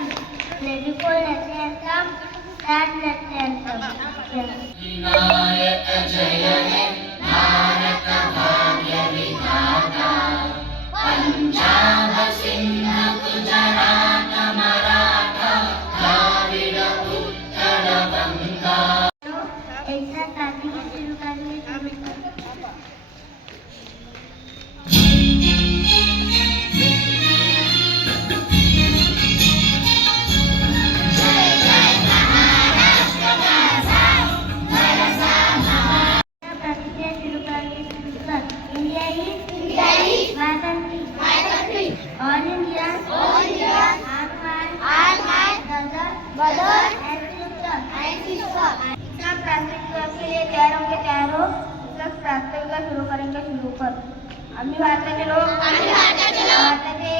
Medical national that national Punjab Sind Gujarat Maratha Dravid Utkal Ganga. एक साथ गाती है शुरू करने All India, brother and sister. इसका प्राथमिक के लिए तैयार होंगे तैयार हो। इसका प्राथमिक का शुरू करेंगे शुरू कर। आम्ही भारताचे लोक भारताचे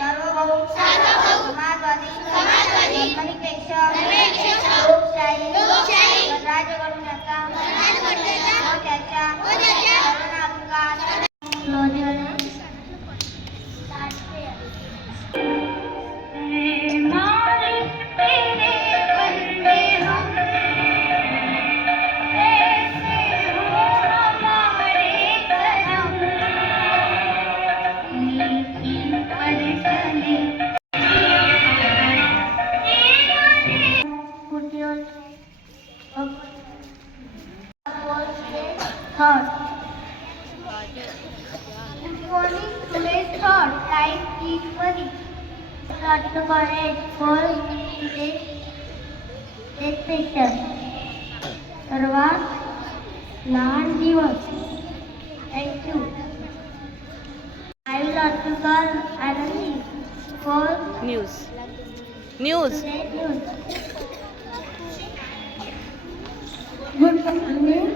सार्वभौम समाजवादी धर्मनिरपेक्ष लोकशाही राज्य घडवण्याचा व त्याच्या सर्वांना thought. Good morning. Today's thought. Time is money. Start to courage for today's special. सर्वात लहान दिवस. Thank you. I will also call Anandi for news. today's news. Good morning.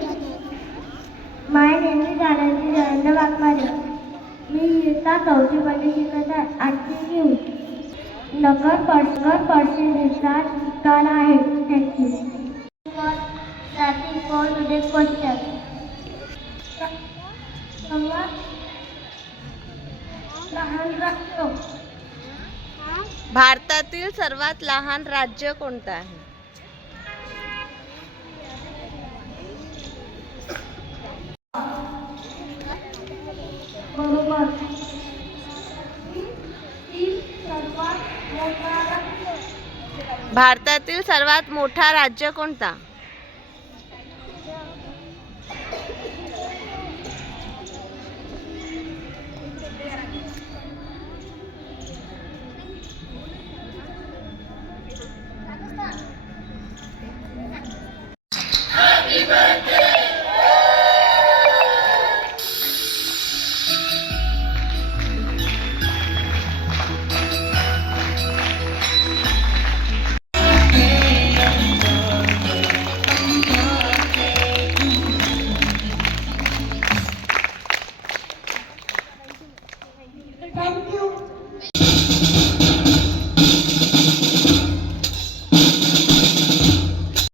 My name is Anandi Jayendra Vakmare. मी इयत्ता 4वी मध्ये शिकत आहे. आजची news नगर परिषदेचा निकाल आहे. Thank you. starting for today's question. सर्वात लहान राष्ट्र भारतातील सर्वात लहान राज्य कोणतं आहे? बरोबर. भारतातील सर्वात मोठा राज्य कोणता?